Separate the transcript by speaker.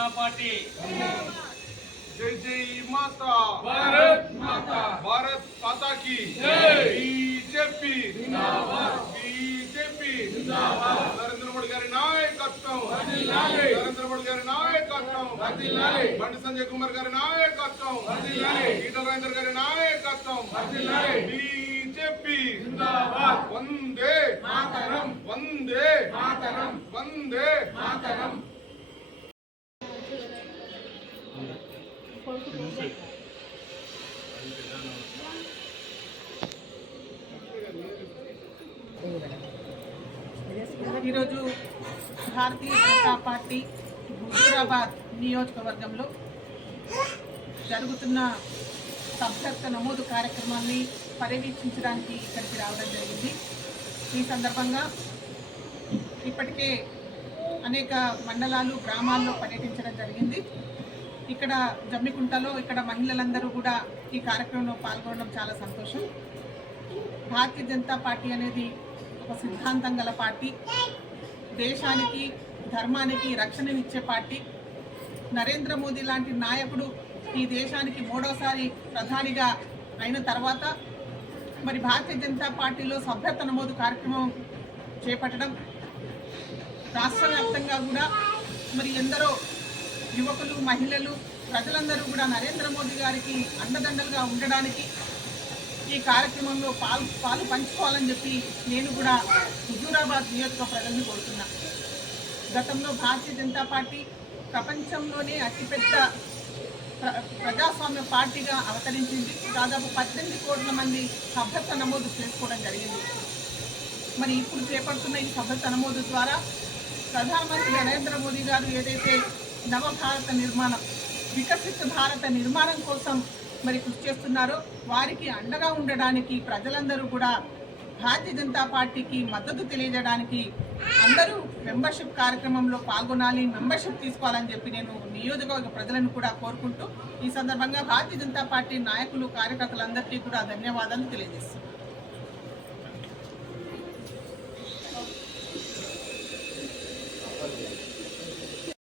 Speaker 1: Janata party. జై జై మాతా.
Speaker 2: భారత్ మాతా.
Speaker 1: భారత్
Speaker 2: మాతా
Speaker 1: కి
Speaker 2: బీజేపీ.
Speaker 1: బీజేపీ.
Speaker 2: నరేంద్ర మోడీ గారి నాయకత్వం. నరేంద్ర మోడీ గారి నాయకత్వం. బండి సంజయ్ కుమార్ గారి నాయకత్వం. ఈటల రాజేంద్ర గారి నాయకత్వం. బీజేపీ. వందే. వందే. వందే.
Speaker 3: ఈరోజు భారతీయ జనతా పార్టీ హుజూరాబాద్ నియోజకవర్గంలో జరుగుతున్న సభ్యత్వ నమోదు కార్యక్రమాన్ని పర్యవేక్షించడానికి ఇక్కడికి రావడం జరిగింది. ఈ సందర్భంగా ఇప్పటికే అనేక మండలాలు గ్రామాల్లో పర్యటించడం జరిగింది. ఇక్కడ జమ్మికుంటలో ఇక్కడ మహిళలందరూ కూడా ఈ కార్యక్రమంలో పాల్గొనడం చాలా సంతోషం. భారతీయ జనతా పార్టీ అనేది ఒక సిద్ధాంతం గల పార్టీ. దేశానికి ధర్మానికి రక్షణనిచ్చే పార్టీ. నరేంద్ర మోదీ లాంటి నాయకుడు ఈ దేశానికి మూడోసారి ప్రధానిగా అయిన తర్వాత మరి భారతీయ జనతా పార్టీలో సభ్యత్వ నమోదు కార్యక్రమం చేపట్టడం రాష్ట్ర వ్యాప్తంగా కూడా మరి ఎందరో యువకులు మహిళలు ప్రజలందరూ కూడా నరేంద్ర మోదీ గారికి అండదండలుగా ఉండడానికి ఈ కార్యక్రమంలో పాలు పాలు పంచుకోవాలని చెప్పి నేను కూడా హుజూరాబాద్ నియోజక ప్రజల్ని కోరుతున్నా. గతంలో భారతీయ జనతా పార్టీ ప్రపంచంలోనే అతిపెద్ద ప్ర ప్రజాస్వామ్య పార్టీగా అవతరించింది. దాదాపు పద్దెనిమిది కోట్ల మంది సభ్యత్వ నమోదు చేసుకోవడం జరిగింది. మరి ఇప్పుడు చేపడుతున్న ఈ సభ్యత్వ నమోదు ద్వారా ప్రధానమంత్రి నరేంద్ర మోదీ గారు ఏదైతే నవభారత నిర్మాణం వికసిత భారత నిర్మాణం కోసం మరి కృషి చేస్తున్నారో. వారికి అండగా ఉండడానికి ప్రజలందరూ కూడా భారతీయ జనతా పార్టీకి మద్దతు తెలియజేయడానికి అందరూ మెంబర్షిప్ కార్యక్రమంలో పాల్గొనాలి మెంబర్షిప్ తీసుకోవాలని చెప్పి నేను నియోజకవర్గ ప్రజలను కూడా కోరుకుంటూ ఈ సందర్భంగా భారతీయ జనతా పార్టీ నాయకులు కార్యకర్తలందరికీ కూడా ధన్యవాదాలు తెలియజేస్తున్నాను.